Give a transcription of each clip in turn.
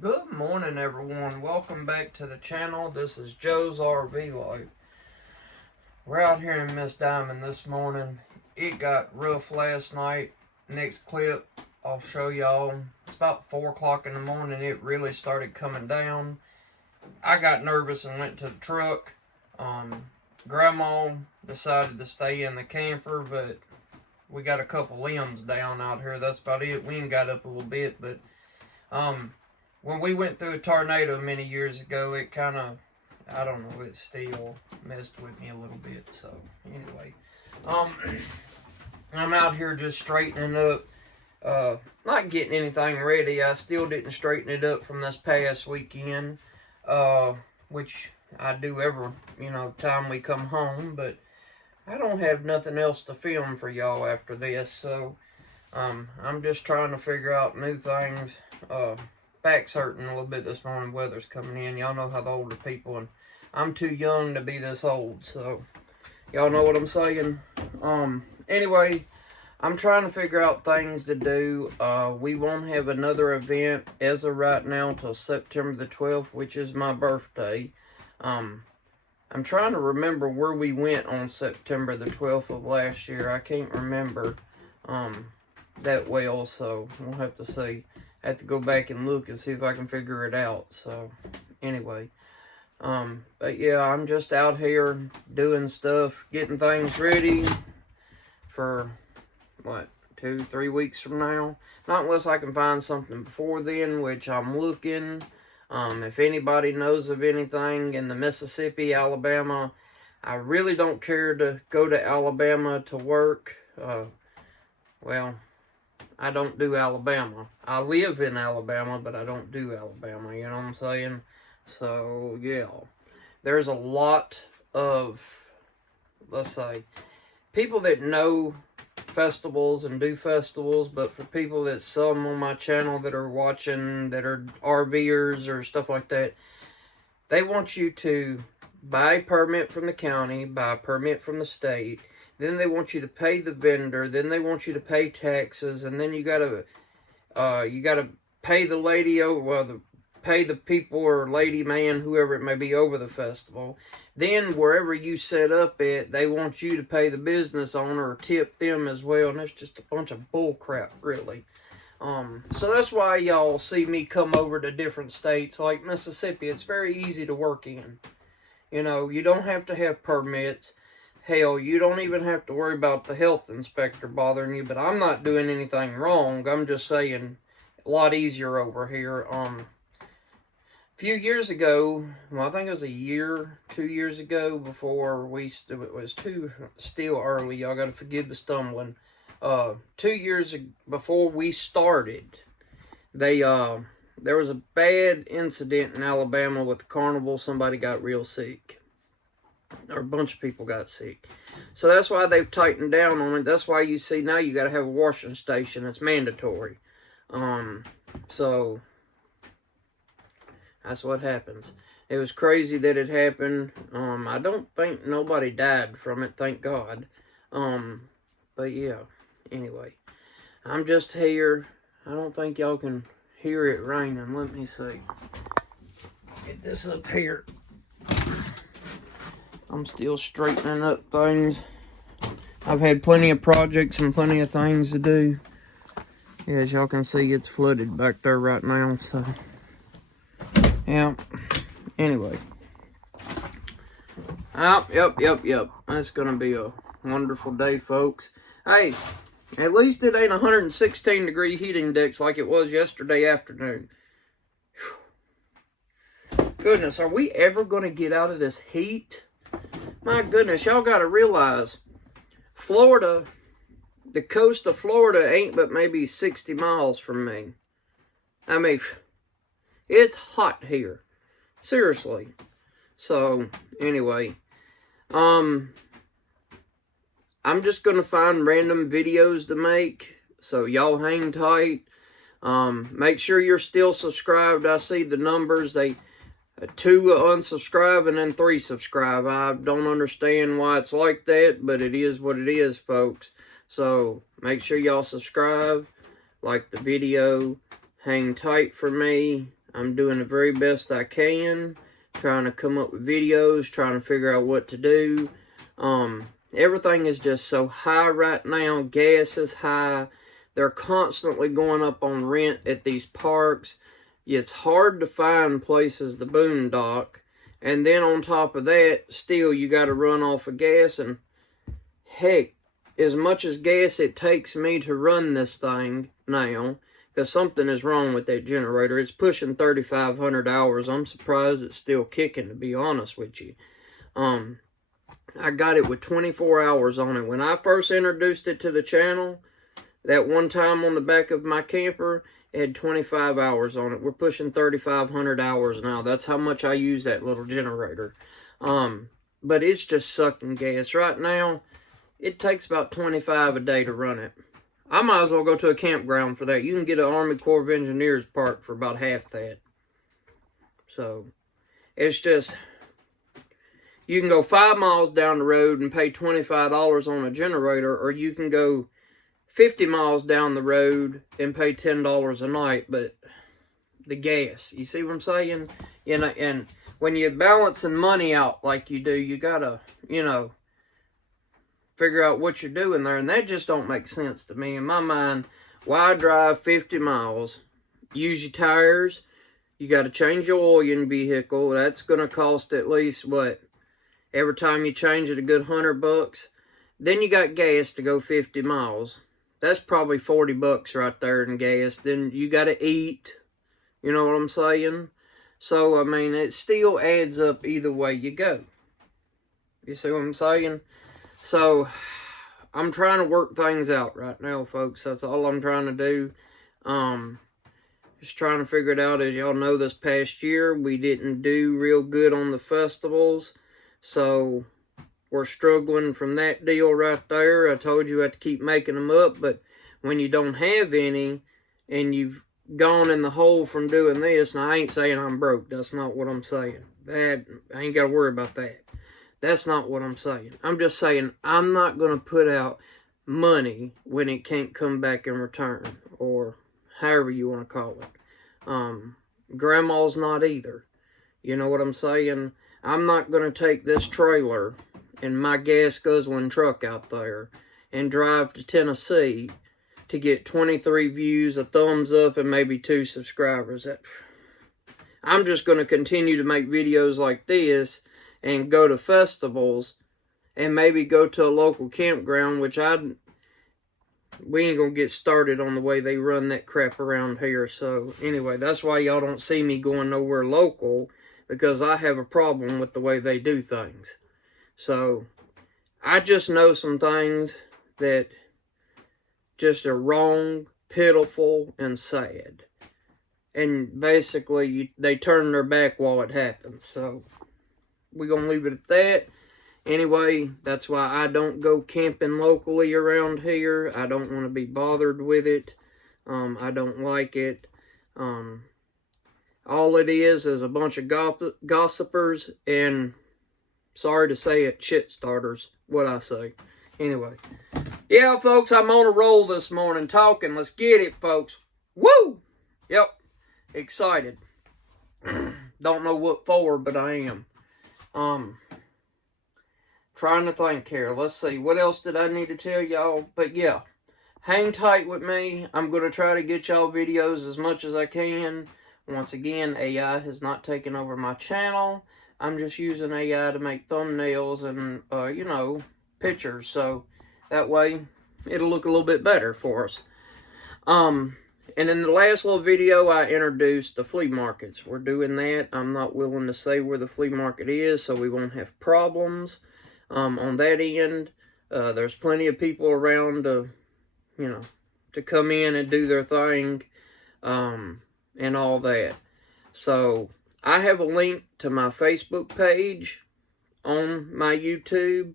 Good morning, everyone. Welcome back to the channel. This is Joe's RV Life. We're out here in Miss Diamond this morning. It got rough last night. Next clip, I'll show y'all. It's about 4 o'clock in the morning. It really started coming down. I got nervous and went to the truck. Grandma decided to stay in the camper, but we got a couple limbs down out here. That's about it. Wind got up a little bit, but when we went through a tornado many years ago, it kind of, I don't know, it still messed with me a little bit. So, anyway, I'm out here just straightening up, not getting anything ready. I still didn't straighten it up from this past weekend, which I do every, time we come home, but I don't have nothing else to film for y'all after this, so, I'm just trying to figure out new things. Back's hurting a little bit this morning. Weather's coming in. Y'all know how the older people, and I'm too young to be this old, so y'all know what I'm saying. Anyway, I'm trying to figure out things to do. We won't have another event as of right now till September the 12th, which is my birthday. I'm trying to remember where we went on September the 12th of last year. I can't remember that well, so we'll have to see. I have to go back and look and see if I can figure it out. So, anyway. But yeah, I'm just out here doing stuff, getting things ready for, what, 2-3 weeks from now? Not unless I can find something before then, which I'm looking. If anybody knows of anything in the Mississippi, Alabama, I really don't care to go to Alabama to work. Well, I don't do Alabama. I live in Alabama, but I don't do Alabama, you know what I'm saying? So, yeah. There's a lot of, let's say, people that know festivals and do festivals, but for people that some on my channel that are watching, that are RVers or stuff like that, they want you to buy a permit from the county, buy a permit from the state, then they want you to pay the vendor, then they want you to pay taxes, and then you gotta pay the lady over, well, pay the people or lady, man, whoever it may be over the festival. Then wherever you set up at, they want you to pay the business owner or tip them as well, and that's just a bunch of bull crap, really. So that's why y'all see me come over to different states like Mississippi. It's very easy to work in. You know, you don't have to have permits. Hell, you don't even have to worry about the health inspector bothering you, but I'm not doing anything wrong. I'm just saying, a lot easier over here. A few years ago, well, I think it was 2 years ago, before it was still early. Y'all got to forgive the stumbling. 2 years before we started, there was a bad incident in Alabama with the carnival. Somebody got real sick. Or a bunch of people got sick. So that's why they've tightened down on it. That's why you see now you got to have a washing station. It's mandatory. So that's what happens. It was crazy that it happened. I don't think nobody died from it, thank God. But yeah, anyway. I'm just here. I don't think y'all can hear it raining. Let me see. Get this up here. I'm still straightening up things. I've had plenty of projects and plenty of things to do. As y'all can see, it's flooded back there right now, so. Yeah. Anyway. Yep. That's gonna be a wonderful day, folks. Hey, at least it ain't 116 degree heat index like it was yesterday afternoon. Goodness, are we ever gonna get out of this heat? My goodness, y'all got to realize, Florida, the coast of Florida ain't but maybe 60 miles from me. I mean, it's hot here. Seriously. So, anyway, I'm just going to find random videos to make, so y'all hang tight. Make sure you're still subscribed. I see the numbers. 2 unsubscribe and then 3 subscribe. I don't understand why it's like that, but it is what it is, folks. So make sure y'all subscribe, like the video, hang tight for me. I'm doing the very best I can, trying to come up with videos, trying to figure out what to do. Everything is just so high right now. Gas is high. They're constantly going up on rent at these parks. It's hard to find places to boondock. And then on top of that, still you got to run off of gas. And heck, as much as gas it takes me to run this thing now, because something is wrong with that generator. It's pushing 3,500 hours. I'm surprised it's still kicking, to be honest with you. I got it with 24 hours on it. When I first introduced it to the channel, that one time on the back of my camper, it had 25 hours on it. We're pushing 3,500 hours now. That's how much I use that little generator. But it's just sucking gas. Right now, it takes about 25 a day to run it. I might as well go to a campground for that. You can get an Army Corps of Engineers park for about half that. So, it's just, you can go 5 miles down the road and pay $25 on a generator, or you can go 50 miles down the road and pay $10 a night. But the gas, you see what I'm saying? You know, and when you're balancing money out like you do, you gotta, you know, figure out what you're doing there, and that just don't make sense to me. In my mind, why drive 50 miles, use your tires, you got to change your oil in your vehicle, that's going to cost at least, what, every time you change it, a good $100, then you got gas to go 50 miles, that's probably $40 right there in gas, then you got to eat, you know what I'm saying? So, I mean, it still adds up either way you go. You see what I'm saying? So, I'm trying to work things out right now, folks. That's all I'm trying to do. Just trying to figure it out. As y'all know, this past year, we didn't do real good on the festivals. So, we're struggling from that deal right there. I told you I have to keep making them up. But when you don't have any, and you've gone in the hole from doing this, and I ain't saying I'm broke. That's not what I'm saying. I ain't got to worry about that. That's not what I'm saying. I'm just saying I'm not going to put out money when it can't come back in return, or however you want to call it. Grandma's not either. You know what I'm saying? I'm not going to take this trailer and my gas guzzling truck out there and drive to Tennessee to get 23 views, a thumbs up, and maybe 2 subscribers. I'm just going to continue to make videos like this and go to festivals, and maybe go to a local campground, which we ain't gonna get started on the way they run that crap around here. So anyway, that's why y'all don't see me going nowhere local, because I have a problem with the way they do things. So I just know some things that just are wrong, pitiful, and sad. And basically, they turn their back while it happens. So we're going to leave it at that. Anyway, that's why I don't go camping locally around here. I don't want to be bothered with it. I don't like it. All it is a bunch of gossipers and, sorry to say it, shit starters, what I say. Anyway. Yeah, folks, I'm on a roll this morning talking. Let's get it, folks. Woo! Yep. Excited. Don't know what for, but I am. Trying to think here. Let's see. What else did I need to tell y'all? But yeah, hang tight with me. I'm going to try to get y'all videos as much as I can. Once again, AI has not taken over my channel. I'm just using AI to make thumbnails and, you know, pictures. So that way it'll look a little bit better for us. And in the last little video, I introduced the flea markets. We're doing that. I'm not willing to say where the flea market is, so we won't have problems. On that end, there's plenty of people around to, you know, to come in and do their thing, and all that. So, I have a link to my Facebook page on my YouTube.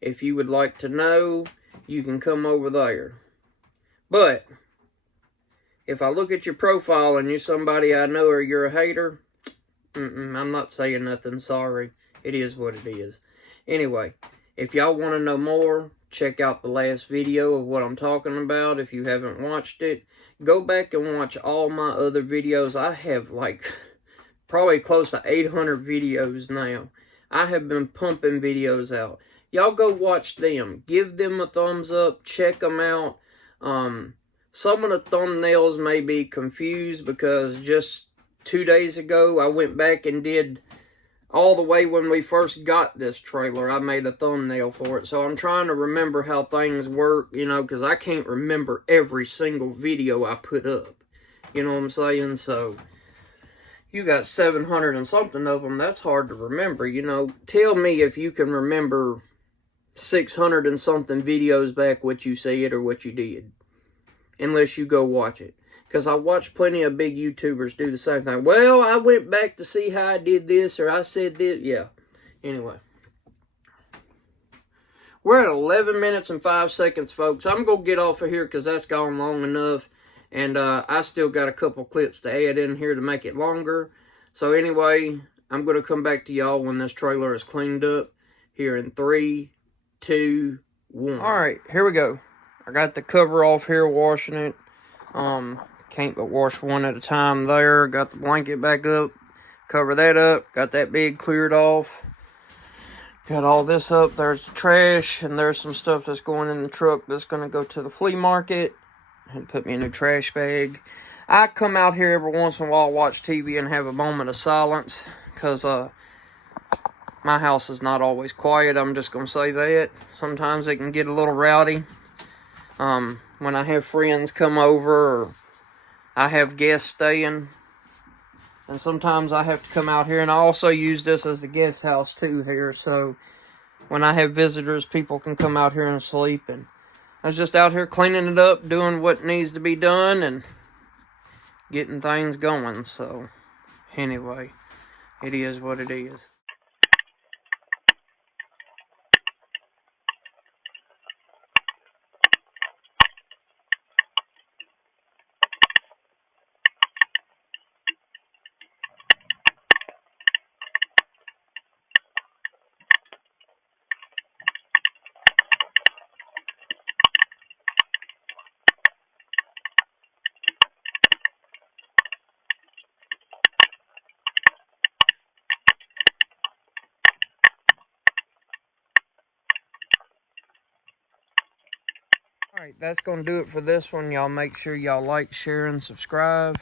If you would like to know, you can come over there. But if I look at your profile and you're somebody I know or you're a hater, I'm not saying nothing, sorry. It is what it is. Anyway, if y'all want to know more, check out the last video of what I'm talking about. If you haven't watched it, go back and watch all my other videos. I have like probably close to 800 videos now. I have been pumping videos out. Y'all go watch them. Give them a thumbs up. Check them out. Some of the thumbnails may be confused because just 2 days ago, I went back and did all the way when we first got this trailer. I made a thumbnail for it. So I'm trying to remember how things work, you know, because I can't remember every single video I put up. You know what I'm saying? So you got 700 and something of them. That's hard to remember, you know. Tell me if you can remember 600 and something videos back what you said or what you did. Unless you go watch it. Because I watch plenty of big YouTubers do the same thing. Well, I went back to see how I did this or I said this. Yeah. Anyway. We're at 11 minutes and 5 seconds, folks. I'm going to get off of here because that's gone long enough. And I still got a couple clips to add in here to make it longer. So anyway, I'm going to come back to y'all when this trailer is cleaned up. Here in 3, 2, 1. Alright, here we go. I got the cover off here, washing it. Can't but wash one at a time there. Got the blanket back up. Cover that up. Got that bed cleared off. Got all this up. There's the trash. And there's some stuff that's going in the truck that's going to go to the flea market. And put me in a trash bag. I come out here every once in a while, watch TV, and have a moment of silence. Because my house is not always quiet. I'm just going to say that. Sometimes it can get a little rowdy. When I have friends come over or I have guests staying. And sometimes I have to come out here. And I also use this as the guest house too here. So when I have visitors, people can come out here and sleep. And I was just out here cleaning it up, doing what needs to be done, and getting things going. So anyway, it is what it is. Alright, that's going to do it for this one. Y'all make sure y'all like, share, and subscribe.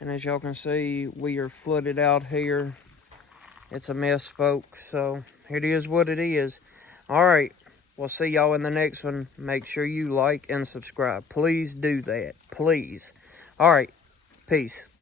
And as y'all can see, we are flooded out here. It's a mess, folks. So, it is what it is. Alright, we'll see y'all in the next one. Make sure you like and subscribe. Please do that. Please. Alright, peace.